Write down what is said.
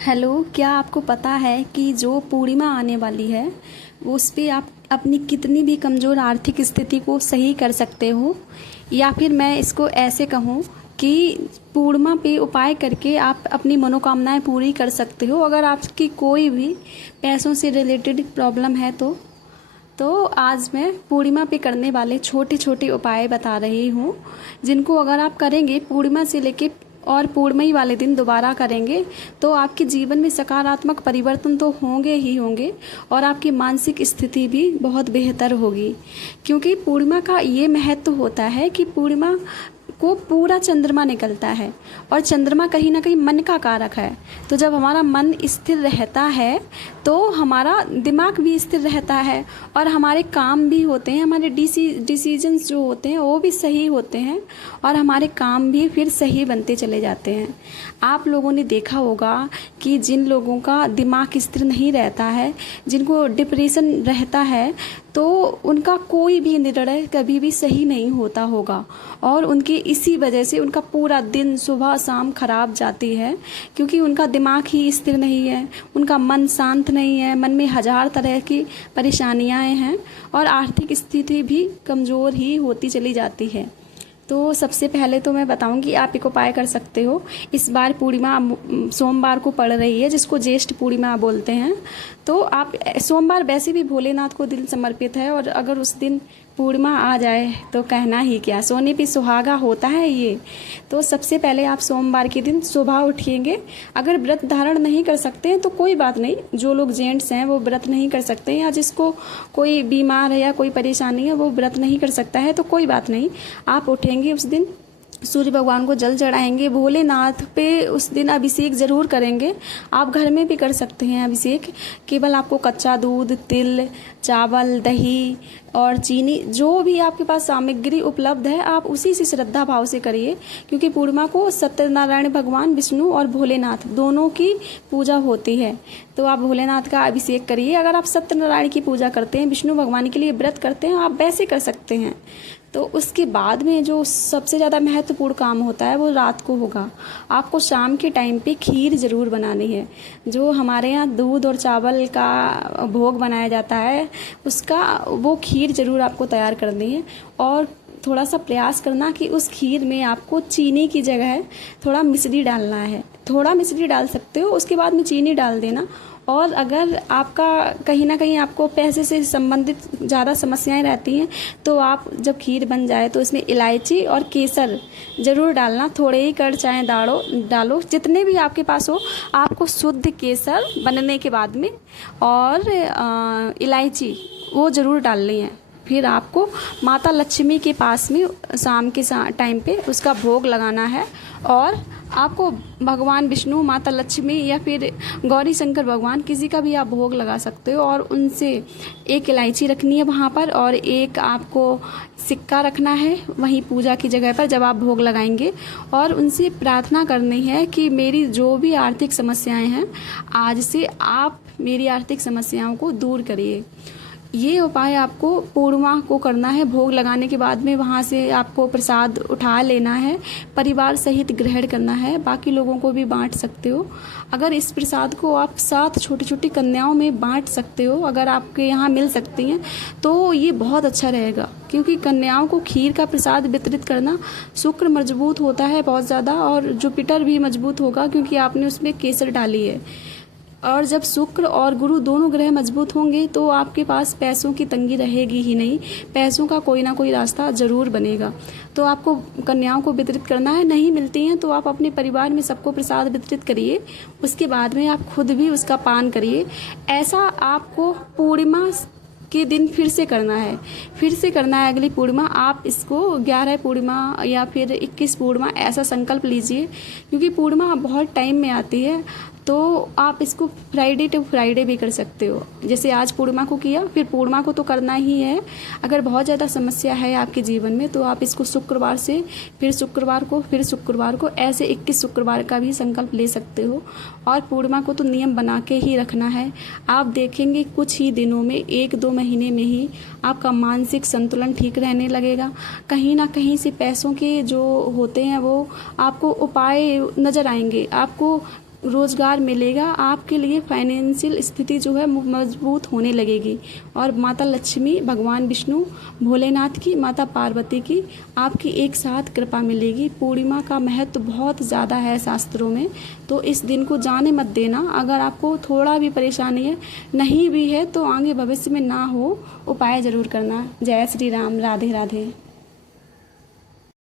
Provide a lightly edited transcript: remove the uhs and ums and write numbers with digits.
Hello, क्या आपको पता है कि जो पूर्णिमा आने वाली है उस पे आप अपनी कितनी भी कमज़ोर आर्थिक स्थिति को सही कर सकते हो। या फिर मैं इसको ऐसे कहूँ कि पूर्णिमा पे उपाय करके आप अपनी मनोकामनाएं पूरी कर सकते हो। अगर आपकी कोई भी पैसों से रिलेटेड प्रॉब्लम है तो आज मैं पूर्णिमा पे करने वाले छोटे छोटे उपाय बता रही हूँ, जिनको अगर आप करेंगे पूर्णिमा से लेके और पूर्णिमा वाले दिन दोबारा करेंगे तो आपके जीवन में सकारात्मक परिवर्तन तो होंगे ही होंगे और आपकी मानसिक स्थिति भी बहुत बेहतर होगी। क्योंकि पूर्णिमा का ये महत्व होता है कि पूर्णिमा को पूरा चंद्रमा निकलता है और चंद्रमा कहीं ना कहीं मन का कारक है। तो जब हमारा मन स्थिर रहता है तो हमारा दिमाग भी स्थिर रहता है और हमारे काम भी होते हैं, हमारे डिसीजंस जो होते हैं वो भी सही होते हैं और हमारे काम भी फिर सही बनते चले जाते हैं। आप लोगों ने देखा होगा कि जिन लोगों का दिमाग स्थिर नहीं रहता है, जिनको डिप्रेशन रहता है, तो उनका कोई भी निर्णय कभी भी सही नहीं होता होगा और उनकी इसी वजह से उनका पूरा दिन सुबह शाम खराब जाती है, क्योंकि उनका दिमाग ही स्थिर नहीं है, उनका मन शांत नहीं है, मन में हजार तरह की परेशानियां हैं और आर्थिक स्थिति भी कमज़ोर ही होती चली जाती है। तो सबसे पहले तो मैं बताऊंगी आप एक उपाय कर सकते हो। इस बार पूर्णिमा सोमवार को पड़ रही है, जिसको ज्येष्ठ पूर्णिमा बोलते हैं। तो आप सोमवार वैसे भी भोलेनाथ को दिल समर्पित है और अगर उस दिन पूर्णिमा आ जाए तो कहना ही क्या, सोने पे सुहागा होता है ये। तो सबसे पहले आप सोमवार के दिन सुबह उठेंगे। अगर व्रत धारण नहीं कर सकते हैं तो कोई बात नहीं, जो लोग जेंट्स हैं वो व्रत नहीं कर सकते या जिसको कोई बीमार है या कोई परेशानी है वो व्रत नहीं कर सकता है तो कोई बात नहीं। आप उठेंगे उस दिन, सूर्य भगवान को जल चढ़ाएंगे, भोलेनाथ पे उस दिन अभिषेक ज़रूर करेंगे। आप घर में भी कर सकते हैं अभिषेक। केवल आपको कच्चा दूध, तिल, चावल, दही और चीनी, जो भी आपके पास सामग्री उपलब्ध है आप उसी से श्रद्धा भाव से करिए, क्योंकि पूर्णिमा को सत्यनारायण भगवान, विष्णु और भोलेनाथ दोनों की पूजा होती है। तो आप भोलेनाथ का अभिषेक करिए। अगर आप सत्यनारायण की पूजा करते हैं, विष्णु भगवान के लिए व्रत करते हैं, आप वैसे कर सकते हैं। तो उसके बाद में जो सबसे ज़्यादा महत्वपूर्ण काम होता है वो रात को होगा। आपको शाम के टाइम पे खीर ज़रूर बनानी है। जो हमारे यहाँ दूध और चावल का भोग बनाया जाता है उसका वो खीर ज़रूर आपको तैयार करनी है और थोड़ा सा प्रयास करना कि उस खीर में आपको चीनी की जगह थोड़ा मिश्री डालना है। थोड़ा मिश्री डाल सकते हो, उसके बाद में चीनी डाल देना। और अगर आपका कहीं ना कहीं आपको पैसे से संबंधित ज़्यादा समस्याएं रहती हैं तो आप जब खीर बन जाए तो इसमें इलायची और केसर ज़रूर डालना। थोड़े ही कड़ चाहे डालो, जितने भी आपके पास हो। आपको शुद्ध केसर बनने के बाद में और इलायची वो ज़रूर डालनी है। फिर आपको माता लक्ष्मी के पास में शाम के टाइम पे उसका भोग लगाना है और आपको भगवान विष्णु, माता लक्ष्मी या फिर गौरी शंकर भगवान, किसी का भी आप भोग लगा सकते हो और उनसे एक इलायची रखनी है वहाँ पर और एक आपको सिक्का रखना है वहीं पूजा की जगह पर जब आप भोग लगाएंगे और उनसे प्रार्थना करनी है कि मेरी जो भी आर्थिक समस्याएं हैं आज से आप मेरी आर्थिक समस्याओं को दूर करिए। ये उपाय आपको पूर्णिमा को करना है। भोग लगाने के बाद में वहाँ से आपको प्रसाद उठा लेना है, परिवार सहित ग्रहण करना है, बाकी लोगों को भी बांट सकते हो। अगर इस प्रसाद को आप 7 छोटी छोटी कन्याओं में बांट सकते हो, अगर आपके यहाँ मिल सकती हैं तो ये बहुत अच्छा रहेगा, क्योंकि कन्याओं को खीर का प्रसाद वितरित करना, शुक्र मजबूत होता है बहुत ज़्यादा और जुपिटर भी मजबूत होगा क्योंकि आपने उसमें केसर डाली है। और जब शुक्र और गुरु दोनों ग्रह मजबूत होंगे तो आपके पास पैसों की तंगी रहेगी ही नहीं, पैसों का कोई ना कोई रास्ता ज़रूर बनेगा। तो आपको कन्याओं को वितरित करना है। नहीं मिलती हैं तो आप अपने परिवार में सबको प्रसाद वितरित करिए, उसके बाद में आप खुद भी उसका पान करिए। ऐसा आपको पूर्णिमा के दिन फिर से करना है। अगली पूर्णिमा आप इसको 11 पूर्णिमा या फिर 21 पूर्णिमा ऐसा संकल्प लीजिए, क्योंकि पूर्णिमा बहुत टाइम में आती है। तो आप इसको फ्राइडे टू फ्राइडे भी कर सकते हो। जैसे आज पूर्णिमा को किया, फिर पूर्णिमा को तो करना ही है। अगर बहुत ज़्यादा समस्या है आपके जीवन में तो आप इसको शुक्रवार से फिर शुक्रवार को ऐसे 21 शुक्रवार का भी संकल्प ले सकते हो। और पूर्णिमा को तो नियम बना के ही रखना है। आप देखेंगे कुछ ही दिनों में, 1-2 महीने में ही आपका मानसिक संतुलन ठीक रहने लगेगा। कहीं ना कहीं से पैसों के जो होते हैं वो आपको उपाय नज़र आएंगे। आपको रोज़गार मिलेगा, आपके लिए फाइनेंशियल स्थिति जो है मजबूत होने लगेगी। और माता लक्ष्मी, भगवान विष्णु, भोलेनाथ की, माता पार्वती की आपकी एक साथ कृपा मिलेगी। पूर्णिमा का महत्व बहुत ज़्यादा है शास्त्रों में, तो इस दिन को जाने मत देना। अगर आपको थोड़ा भी परेशानी है, नहीं भी है, तो आगे भविष्य में ना हो, उपाय ज़रूर करना। जय श्री राम, राधे राधे।